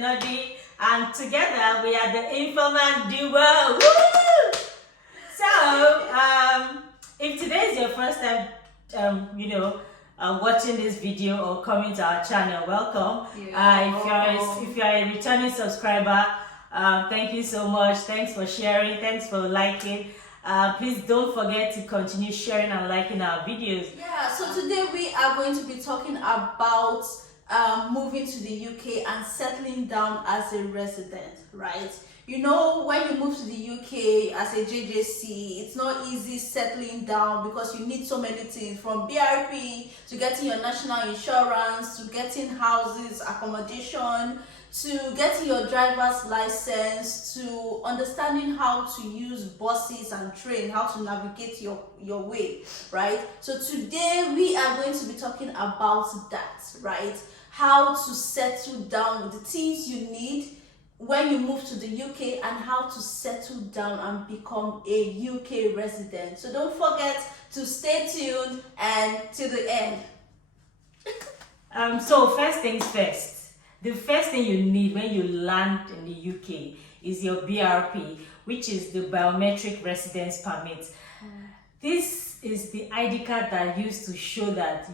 Nodi, and together we are the Informant Duo. Woo! So, if today is your first time, watching this video or coming to our channel, welcome. If you're a returning subscriber, thank you so much. Thanks for sharing. Thanks for liking. Please don't forget to continue sharing and liking our videos. Yeah, so today we are going to be talking about moving to the UK and settling down as a resident, right? You know, when you move to the UK as a JJC, it's not easy settling down because you need so many things, from BRP to getting your national insurance, to getting houses, accommodation, to getting your driver's license, to understanding how to use buses and train, how to navigate your way, right? So today we are going to be talking about that, right? How to settle down with the things you need when you move to the UK and how to settle down and become a UK resident. So don't forget to stay tuned and to the end. So first things first. The first thing you need when you land in the UK is your BRP, which is the Biometric Residence Permit. This is the ID card that used to show that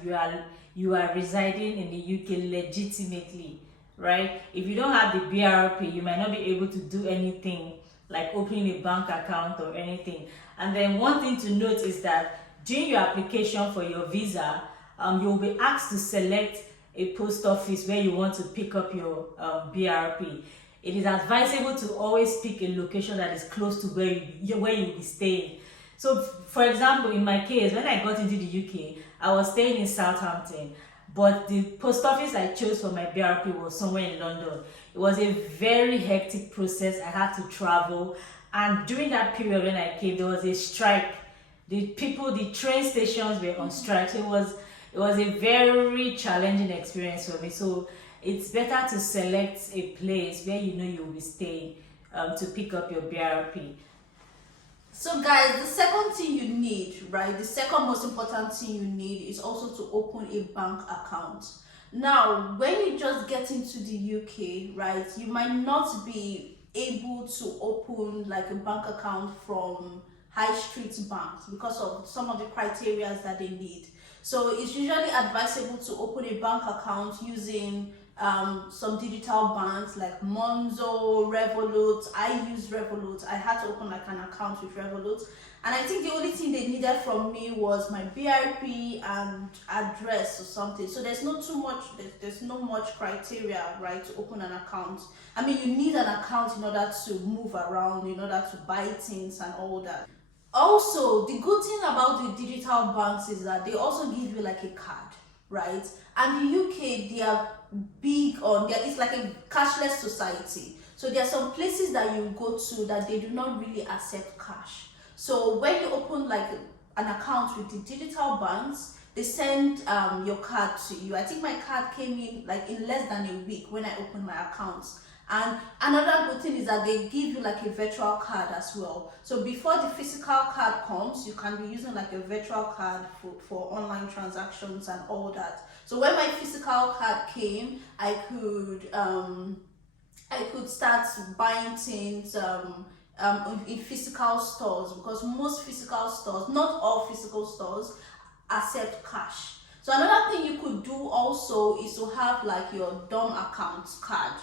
you are residing in the UK legitimately, right? If you don't have the BRP, you might not be able to do anything like opening a bank account or anything. And then one thing to note is that during your application for your visa, you'll be asked to select a post office where you want to pick up your BRP. It is advisable to always pick a location that is close to where you'll be staying. So, for example, in my case, when I got into the UK, I was staying in Southampton, but the post office I chose for my BRP was somewhere in London. It was a very hectic process. I had to travel, and during that period when I came, there was a strike. The train stations were on strike, so it was a very challenging experience for me. So it's better to select a place where you know you'll be staying to pick up your BRP. So guys, the second thing you need, right, the second most important thing you need is also to open a bank account. Now, when you just get into the UK, right, you might not be able to open like a bank account from high street banks because of some of the criteria that they need. So it's usually advisable to open a bank account using some digital banks like Monzo, Revolut. I use Revolut. I had to open like an account with Revolut, and I think the only thing they needed from me was my BRP and address or something. So there's not much criteria, right, to open an account. I mean, you need an account in order to move around, in order to buy things and all that. Also, the good thing about the digital banks is that they also give you like a card, right? And the UK, they are big on there. It's like a cashless society. So there are some places that you go to that they do not really accept cash. So when you open like an account with the digital banks, they send your card to you. I think my card came in like in less than a week when I opened my account. And another good thing is that they give you like a virtual card as well. So before the physical card comes, you can be using like a virtual card for online transactions and all that. So when my physical card came, I could start buying things in physical stores, because most physical stores, not all physical stores, accept cash. So another thing you could do also is to have like your DOM account card,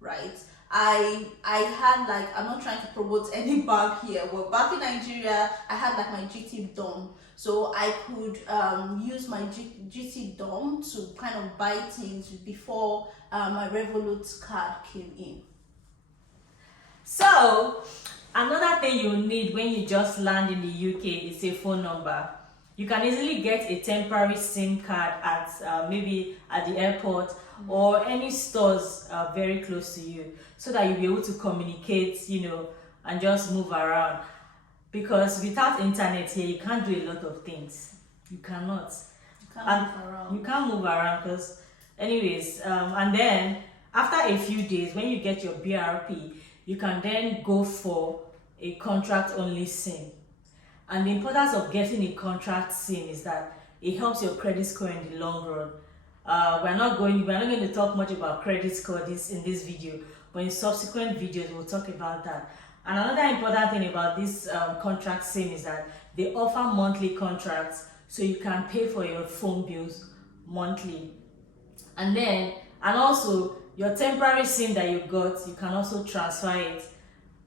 right? I had like, I'm not trying to promote any bank here, but back in Nigeria, I had like my GT DOM. So I could use my GT DOM to kind of buy things before my Revolut card came in. So, another thing you need when you just land in the UK is a phone number. You can easily get a temporary SIM card at maybe at the airport or any stores very close to you, so that you'll be able to communicate, and just move around. Because without internet here, you can't do a lot of things. You cannot. You can't move around because, anyways, and then after a few days, when you get your BRP, you can then go for a contract-only SIM. And the importance of getting a contract SIM is that it helps your credit score in the long run. we're not going to talk much about credit score in this video, but in subsequent videos we'll talk about that. And another important thing about this contract SIM is that they offer monthly contracts, so you can pay for your phone bills monthly. And also your temporary SIM that you got, you can also transfer it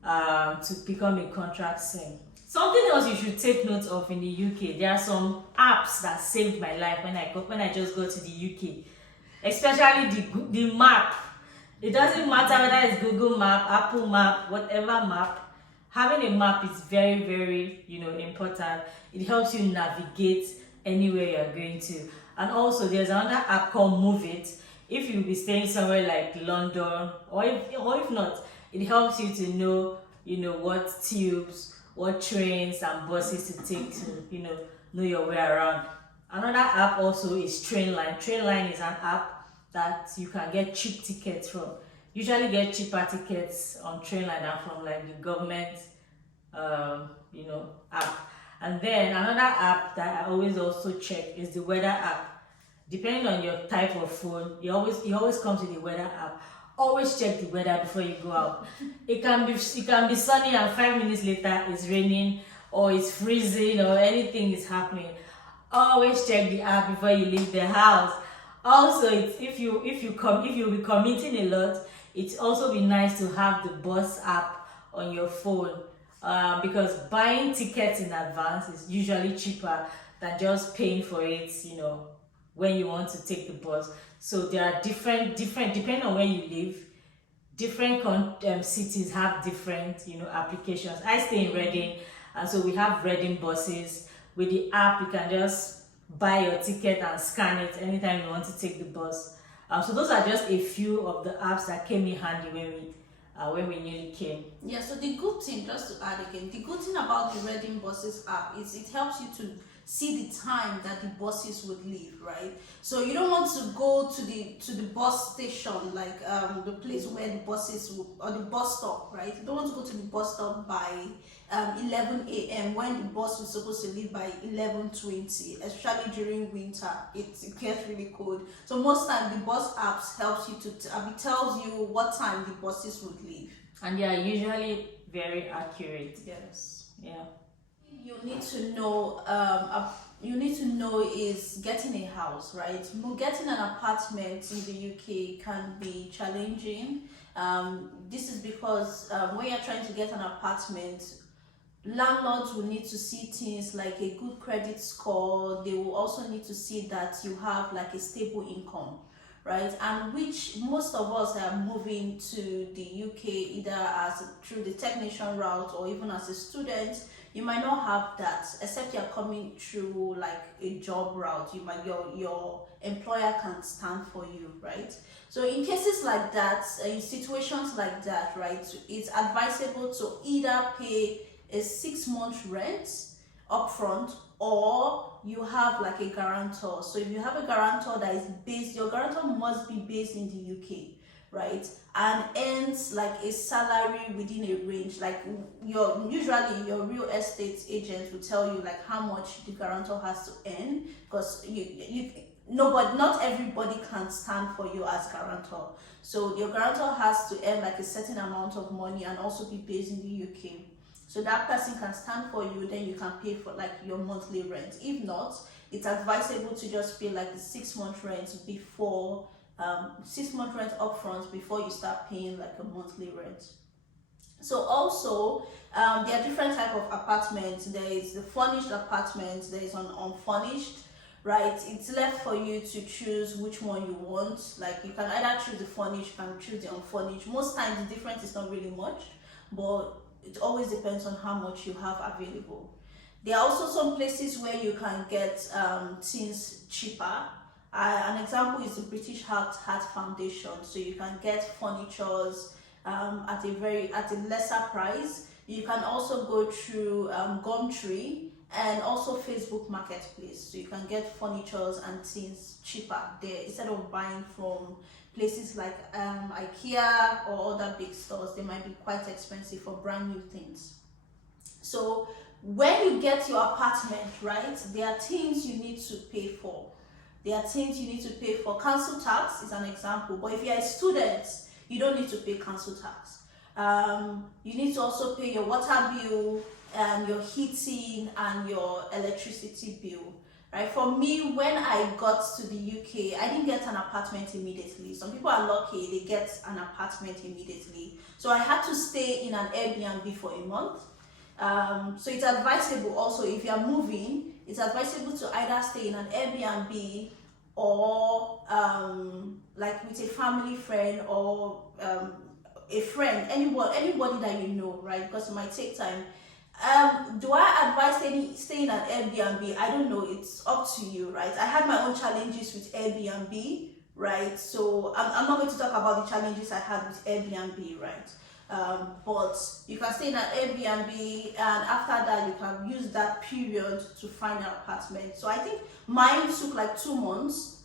to become a contract SIM. Something else you should take note of in the UK, there are some apps that saved my life when I just got to the UK, especially the map. It doesn't matter whether it's Google Map, Apple Map, whatever map. Having a map is very, very, important. It helps you navigate anywhere you're going to. And also, there's another app called Moovit. If you'll be staying somewhere like London, or if not, it helps you to know, what tubes, what trains and buses to take to, know your way around. Another app also is Trainline. Trainline is an app that you can get cheap tickets from. Usually get cheaper tickets on Trainline than from like the government, app. And then another app that I always also check is the weather app. Depending on your type of phone, it always comes with the weather app. Always check the weather before you go out. It can be sunny and 5 minutes later it's raining or it's freezing or anything is happening. Always check the app before you leave the house. Also, if you'll be commuting a lot, it's also be nice to have the bus app on your phone, because buying tickets in advance is usually cheaper than just paying for it, when you want to take the bus. So there are different depending on where you live, different cities have different applications. I stay in Reading, and so we have Reading buses. With the app, you can just buy your ticket and scan it anytime you want to take the bus. So those are just a few of the apps that came in handy when we newly came. Yeah, so the good thing, just to add again, the good thing about the Reading buses app is it helps you to see the time that the buses would leave, right? So you don't want to go to the bus station, like the place where the buses or the bus stop, right? You don't want to go to the bus stop by 11 a.m. when the bus is supposed to leave by 11:20, especially during winter. It gets really cold. So most times the bus apps helps you it tells you what time the buses would leave. And they are usually very accurate. Yes. Yeah. You need to know is getting a house, right? Getting an apartment in the UK can be challenging. This is because when you're trying to get an apartment, landlords will need to see things like a good credit score. They will also need to see that you have like a stable income, right? And which most of us are moving to the UK either through the technician route or even as a student. You might not have that, except you're coming through like a job route. Your employer can stand for you, right? So in cases like that, in situations like that, right, it's advisable to either pay a 6-month rent upfront, or you have like a guarantor. So if you have a guarantor that is your guarantor must be based in the UK, right, and earns like a salary within a range. Like usually your real estate agent will tell you like how much the guarantor has to earn, because not everybody can stand for you as guarantor. So your guarantor has to earn like a certain amount of money and also be based in the UK. So that person can stand for you, then you can pay for like your monthly rent. If not, it's advisable to just pay like the 6-month rent before 6-month rent upfront before you start paying like a monthly rent. So also there are different type of apartments. There is the furnished apartments, there is unfurnished, right? It's left for you to choose which one you want. Like you can either choose the furnished, you can choose the unfurnished. Most times the difference is not really much, but it always depends on how much you have available. There are also some places where you can get things cheaper. An example is the British Heart Foundation. So you can get furnitures at a lesser price. You can also go through Gumtree and also Facebook Marketplace. So you can get furnitures and things cheaper there instead of buying from places like IKEA or other big stores. They might be quite expensive for brand new things. So when you get your apartment, right, there are things you need to pay for. There are things you need to pay for. Council tax is an example, but if you're a student, you don't need to pay council tax. You need to also pay your water bill and your heating and your electricity bill. Right? For me, when I got to the UK, I didn't get an apartment immediately. Some people are lucky, they get an apartment immediately. So I had to stay in an Airbnb for a month. So it's advisable also, if you're moving, it's advisable to either stay in an Airbnb or like with a family friend or a friend, anybody that you know, right? Because it might take time. Do I advise staying at Airbnb? I don't know, it's up to you, right? I had my own challenges with Airbnb, right? So I'm not going to talk about the challenges I had with Airbnb, right? But you can stay in an Airbnb, and after that you can use that period to find an apartment. So I think mine took like 2 months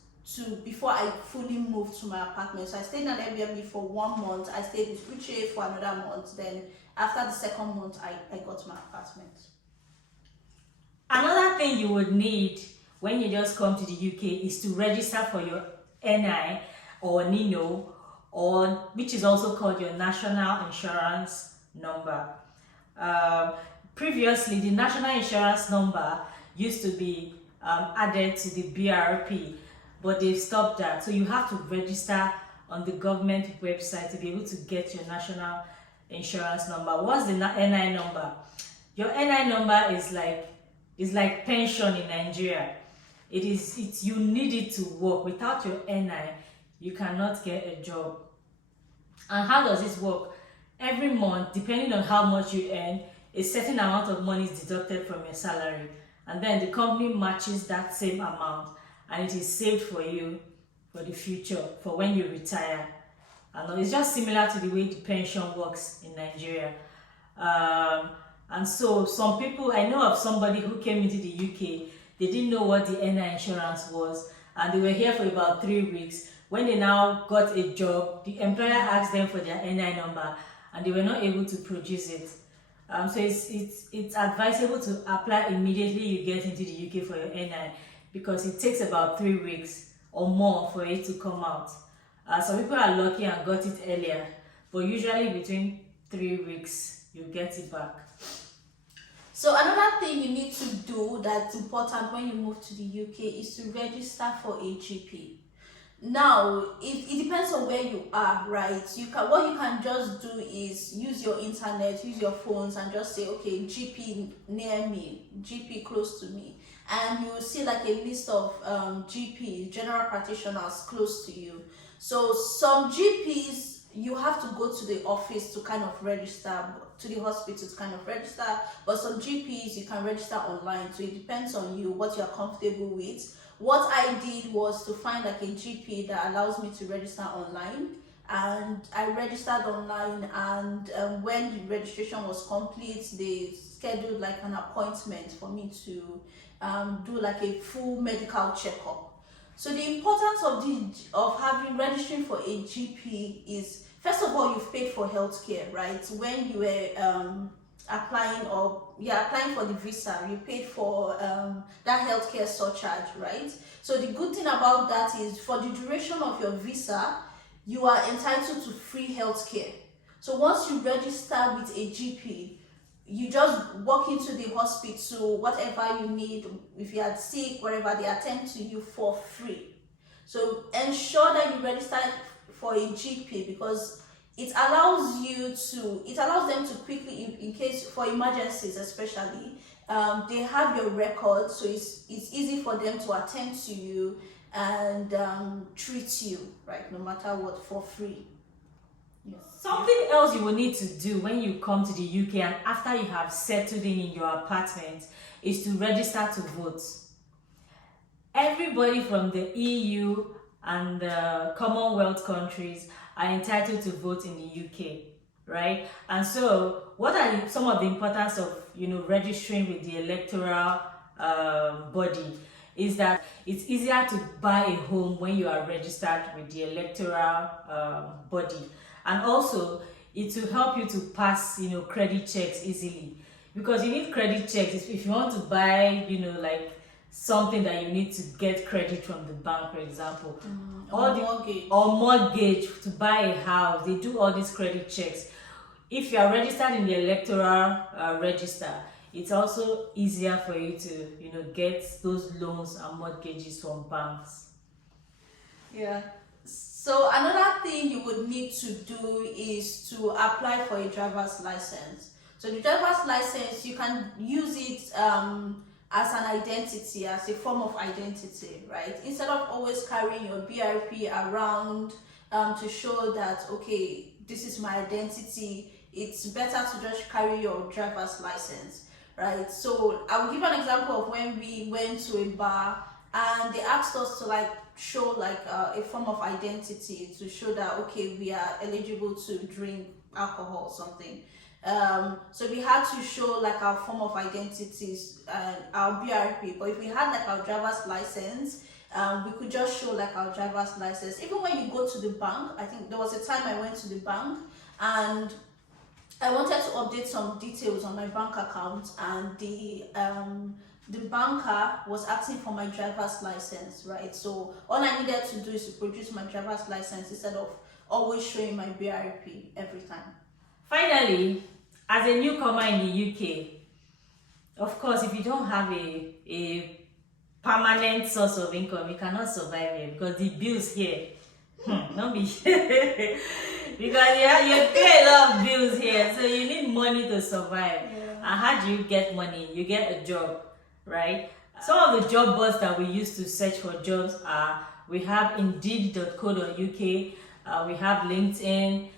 before I fully moved to my apartment. So I stayed in an Airbnb for 1 month. I stayed with Uche for another month. Then after the second month, I got my apartment. Another thing you would need when you just come to the UK is to register for your NI or NINO, or which is also called your national insurance number. Previously, the national insurance number used to be added to the BRP, but they've stopped that. So you have to register on the government website to be able to get your national insurance number. What's the NI number? Your NI number is like pension in Nigeria. You need it to work. Without your NI, you cannot get a job. And how does this work? Every month, depending on how much you earn, a certain amount of money is deducted from your salary, and then the company matches that same amount, and it is saved for you for the future, for when you retire. And it's just similar to the way the pension works in Nigeria. And so some people, I know of somebody who came into the UK, they didn't know what the NI insurance was, and they were here for about 3 weeks. When they now got a job, the employer asked them for their NI number, and they were not able to produce it. So it's advisable to apply immediately you get into the UK for your NI, because it takes about 3 weeks or more for it to come out. Some people are lucky and got it earlier, but usually between 3 weeks you get it back. So another thing you need to do that's important when you move to the UK is to register for a GP. Now, it depends on where you are, right? What you can just do is use your internet, use your phones, and just say, okay, GP near me, GP close to me, and you will see like a list of GPs, general practitioners close to you. So some GPs, you have to go to the office to kind of register, to the hospital to kind of register, but some GPs you can register online. So it depends on you, what you're comfortable with. What I did was to find like a GP that allows me to register online, and I registered online, and when the registration was complete, they scheduled like an appointment for me to do like a full medical checkup. So the importance of registering for a GP is, first of all, you've paid for healthcare, right? When you were applying for the visa, you paid for that healthcare surcharge, right? So the good thing about that is, for the duration of your visa, you are entitled to free healthcare. So once you register with a GP, you just walk into the hospital, whatever you need, if you are sick, whatever, they attend to you for free. So ensure that you register for a GP, because it allows them to quickly, in case for emergencies especially, they have your record, so it's easy for them to attend to you and treat you, right, no matter what, for free. Yes. Something else you will need to do when you come to the UK and after you have settled in your apartment is to register to vote. Everybody from the EU and the Commonwealth countries are entitled to vote in the UK, right? And so what are some of the importance of registering with the electoral body is that it's easier to buy a home when you are registered with the electoral body, and also it will help you to pass credit checks easily, because you need credit checks if you want to buy like something that you need to get credit from the bank, for example, or mortgage to buy a house. They do all these credit checks. If you are registered in the electoral register, it's also easier for you to, get those loans and mortgages from banks. Yeah. So another thing you would need to do is to apply for a driver's license. So the driver's license, you can use it as an identity, as a form of identity, right? Instead of always carrying your BRP around to show that, okay, this is my identity, it's better to just carry your driver's license, right? So I will give an example of when we went to a bar and they asked us to show a form of identity to show that, okay, we are eligible to drink alcohol or something. So we had to show our form of identities, our BRP. But if we had our driver's license, we could just show our driver's license. Even when you go to the bank, I think there was a time I went to the bank and I wanted to update some details on my bank account, and the banker was asking for my driver's license, right? So all I needed to do is to produce my driver's license instead of always showing my BRP every time. Finally, as a newcomer in the UK, of course, if you don't have a permanent source of income, you cannot survive here because the bills here, don't be because you pay a lot of bills here, so you need money to survive. Yeah. And how do you get money? You get a job, right? Some of the job boards that we use to search for jobs are, we have indeed.co.uk, we have LinkedIn,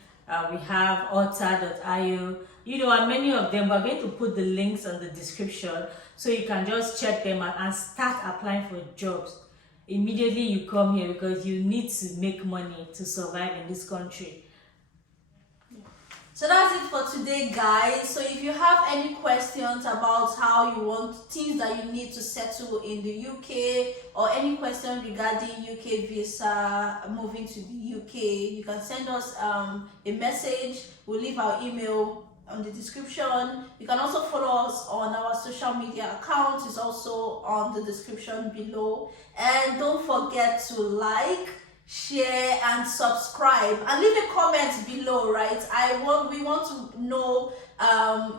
we have otter.io, and many of them. We're going to put the links on the description so you can just check them out and start applying for jobs immediately you come here, because you need to make money to survive in this country. So that's it for today, guys. So if you have any questions about how you want things that you need to settle in the UK, or any question regarding UK visa, moving to the UK, you can send us a message. We'll leave our email on the description. You can also follow us on our social media accounts. It's also on the description below. And don't forget to like, share and subscribe, and leave a comment below, right? We want to know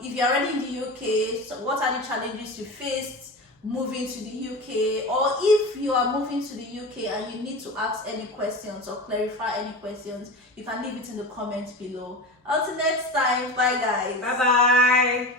if you're already in the UK, so what are the challenges you faced moving to the UK, or if you are moving to the UK and you need to ask any questions or clarify any questions, you can leave it in the comments below. Until next time, bye guys. Bye bye.